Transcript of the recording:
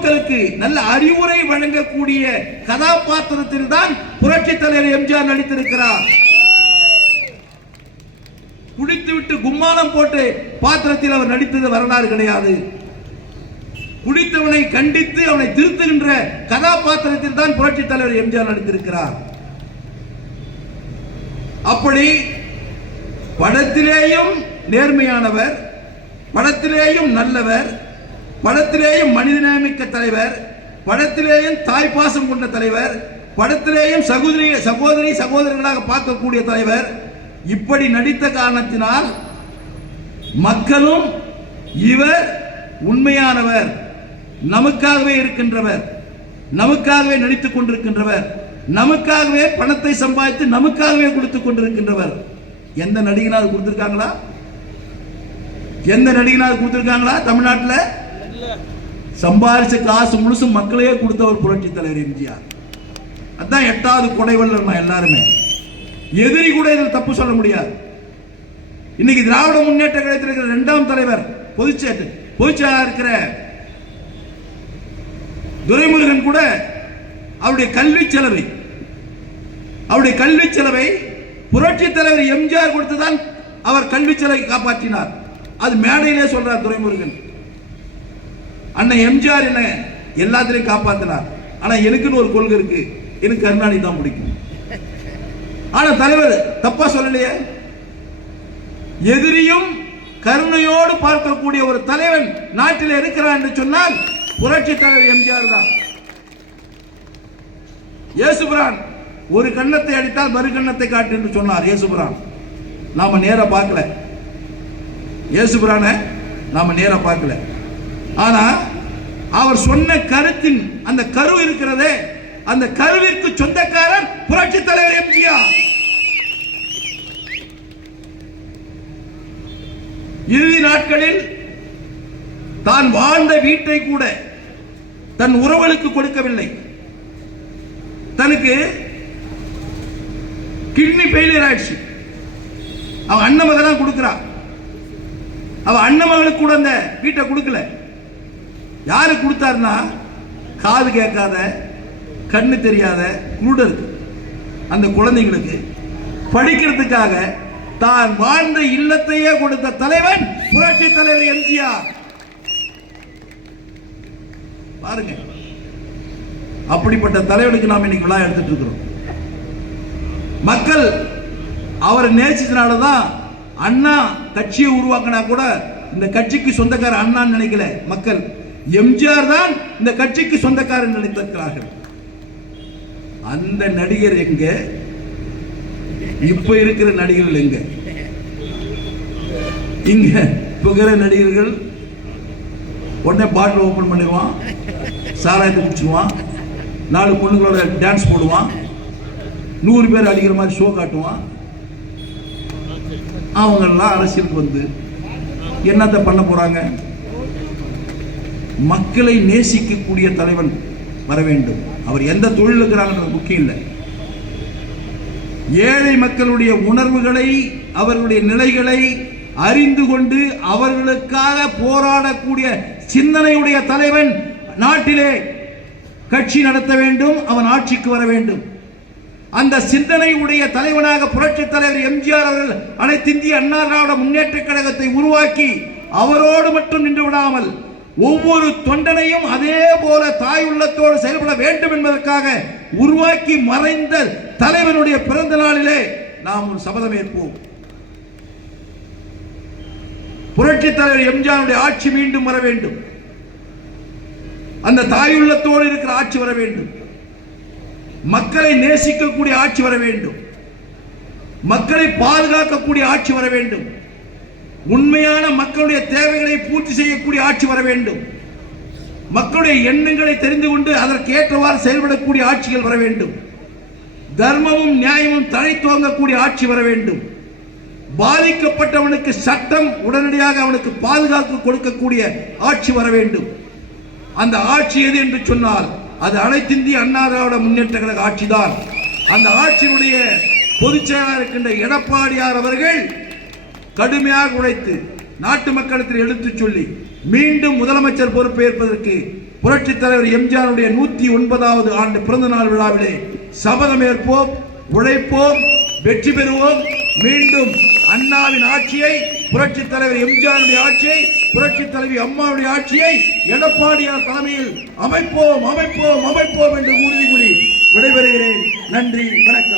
பொதுமக்களுக்கு நல்ல அறிவுரை வழங்கக்கூடிய கதாபாத்திரத்தில் தான் புரட்சி தலைவர் எம்ஜிஆர் நடித்திருக்கிறார். குடித்துவிட்டு கும்மாளம் போட்டு பாத்திரத்தில் அவர் நடித்தது வரலாறு கிடையாது. குடித்தவனை கண்டித்து அவனை திருத்துகின்ற கதாபாத்திரத்தில் தான் புரட்சி தலைவர் எம்ஜிஆர் நடித்திருக்கிறார். அப்படி படத்திலேயும் நேர்மையானவர், படத்திலேயும் நல்லவர், படத்திலேயும் மனிதநேயமிக்க தலைவர், படத்திலேயும் தாய்ப்பாசம் கொண்ட தலைவர், படத்திலேயும் சகோதரி சகோதரர்களாக பார்க்கக்கூடிய தலைவர், இப்படி நடித்த காரணத்தினால் மக்களும் இவர் உண்மையானவர், நமக்காகவே இருக்கின்றவர், நமக்காகவே நடித்துக் கொண்டிருக்கின்றவர், நமக்காகவே பணத்தை சம்பாதித்து நமக்காகவே கொடுத்துக் கொண்டிருக்கின்றவர். எந்த நடிகனாவது கொடுத்திருக்காங்களா? எந்த நடிகனாவது கொடுத்திருக்காங்களா? தமிழ்நாட்டில் சம்பாதிச்ச காசு முழுசும் மக்களையே கொடுத்தவர் புரட்சி தலைவர் எம்ஜிஆர். அதான் 8வது கொடைவள்ளல். எல்லாருமே எதிரி கூட இதில் தப்பு சொல்ல முடியாது. இன்னைக்கு திராவிட முன்னேற்ற கழகத்தில் இருக்கிற 2ஆம் தலைவர் பொதுச்செயலாளர் இருக்கிற துரைமுருகன் கூட அவருடைய கல்வி செலவை புரட்சி தலைவர் எம்ஜிஆர் கொடுத்துதான் அவர் கல்வி செலவை காப்பாற்றினார். அது மேடையிலே சொல்றார் துரைமுருகன். அண்ணன் எம்ஜிஆர் என்ன எல்லாத்திலையும் காப்பாற்றினார். ஆனா எனக்குன்னு ஒரு கொள்கை இருக்கு, எனக்கு கருணாநிதி தான் பிடிக்கும். ஆனா தலைவர் தப்பா சொல்லலையே. எதிரியும் கருணையோடு பார்க்கக்கூடிய ஒரு தலைவன் நாட்டில் இருக்கிறார் என்று சொன்னால் புரட்சி தலைவர் எம்ஜிஆர் தான். இயேசுபிரான் ஒரு கண்ணத்தை அடித்தால் மறு கண்ணத்தை காட்டு என்று சொன்னார் இயேசுபிரான். நாம நேரா பார்க்கல, இயேசுபிரான நாம நேரா பார்க்கல. ஆனா அவர் சொன்ன கருத்தின் அந்த கரு இருக்கிறதே, அந்த கருவிற்கு சொந்தக்காரர் புரட்சி தலைவர் எம்ஜிஆர். இறுதி நாட்களில் தான் வாழ்ந்த வீட்டை கூட தன் உறவுகளுக்கு கொடுக்கவில்லை. தனக்கு கிட்னி ஃபெயிலியர் ஆயிடுச்சு, அவன் அண்ணன் மகன் தான் கொடுக்கிறான். அவன் அண்ணன் மகளுக்கு கூட அந்த வீட்டை கொடுக்கல. யாரு கொடுத்தாருன்னா காது கேட்காத, கண்ணு தெரியாத குருடர் அந்த குழந்தைகளுக்கு படிக்கிறதுக்காக தான் வாழ்ந்த இல்லத்தையே கொடுத்த தலைவன் புரட்சி தலைவர் எம்ஜிஆர். பாருங்க, அப்படிப்பட்ட தலைவனுக்கு நாம் இன்னைக்கு விழா எடுத்துட்டு இருக்கிறோம். மக்கள் அவரை நேசிச்சனாலதான் அண்ணா கட்சியை உருவாக்கினா கூட இந்த கட்சிக்கு சொந்தக்கார அண்ணான்னு நினைக்கல மக்கள். எம்ஜிஆர் தான் இந்த கட்சிக்கு சொந்தக்காரன் நினைத்திருக்கிறார்கள். அந்த நடிகர் எங்க? இப்ப இருக்கிற நடிகர்கள் எங்க? இங்க இருக்கிற நடிகர்கள் உடனே பாட்டில் ஓபன் பண்ணிடுவான், சாராயத்தை குடிச்சிடுவான், 4 பொண்ணுங்களோட டான்ஸ் போடுவான், 100 பேர் அடிக்கிற மாதிரி ஷோ காட்டுவான். அவங்க எல்லாம் அரசியலுக்கு வந்து என்னத்தை பண்ண போறாங்க? மக்களை நேசிக்கக்கூடிய தலைவன் வர வேண்டும். அவர் எந்த தொழில் இருக்கிறாங்கன்றது முக்கியம் இல்லை. ஏழை மக்களுடைய உணர்வுகளை, அவர்களுடைய நிலைகளை அறிந்து கொண்டு அவர்களுக்காக போராடக்கூடிய சிந்தனையுடைய தலைவன் நாட்டிலே கட்சி நடத்த வேண்டும், அவன் ஆட்சிக்கு வர வேண்டும். அந்த சிந்தனை உடைய தலைவனாக புரட்சி தலைவர் எம்ஜிஆர் அவர்கள் அனைத்து இந்திய அண்ணா திராவிட முன்னேற்ற கழகத்தை உருவாக்கி அவரோடு மட்டும் நின்று விடாமல் ஒவ்வொரு தொண்டனையும் அதே போல தாய் உள்ளத்தோடு செயல்பட வேண்டும் என்பதற்காக உருவாக்கி மறைந்த தலைவனுடைய பிறந்த நாளிலே நாம் ஒரு சபதம் ஏற்போம். புரட்சி தலைவர் எம்ஜிஆருடைய ஆட்சி மீண்டும் வர வேண்டும். அந்த தாயுள்ளத்தோடு இருக்கிற ஆட்சி வர வேண்டும். மக்களை நேசிக்கக்கூடிய ஆட்சி வர வேண்டும். மக்களை பாதுகாக்கக்கூடிய ஆட்சி வர வேண்டும். உண்மையான மக்களுடைய தேவைகளை பூர்த்தி செய்யக்கூடிய ஆட்சி வர வேண்டும். மக்களுடைய எண்ணங்களை தெரிந்து கொண்டு அதற்கேற்றவாறு செயல்படக்கூடிய ஆட்சிகள் வர வேண்டும். தர்மமும் நியாயமும் தலை துவங்கக்கூடிய ஆட்சி வர வேண்டும். பாதிக்கப்பட்டவனுக்கு சட்டம் உடனடியாக அவனுக்கு பாதுகாப்பு கொடுக்கக்கூடிய ஆட்சி வர வேண்டும். அந்த ஆட்சி எது என்று சொன்னால் அது அனைத்து இந்திய அண்ணா திராவிட முன்னேற்ற கழக ஆட்சிதான். அந்த ஆட்சியினுடைய பொதுச் செயலாளர் இருக்கின்ற எடப்பாடியார் அவர்கள் கடுமையாக உழைத்து நாட்டு மக்களிடத்தில் எடுத்துச் சொல்லி மீண்டும் முதலமைச்சர் பொறுப்பேற்பதற்கு புரட்சி தலைவர் எம்ஜிஆருடைய 109வது ஆண்டு பிறந்த நாள் விழாவிலே சபதம் ஏற்போம், உழைப்போம், வெற்றி பெறுவோம். மீண்டும் அண்ணாவின் ஆட்சியை, புரட்சி தலைவர் எம்ஜிஆருடைய ஆட்சியை, புரட்சி தலைவி அம்மாவுடைய ஆட்சியை எடப்பாடியார் தலைமையில் அமைப்போம் அமைப்போம் அமைப்போம் என்று உறுதி கூறி விடைபெறுகிறேன். நன்றி, வணக்கம்.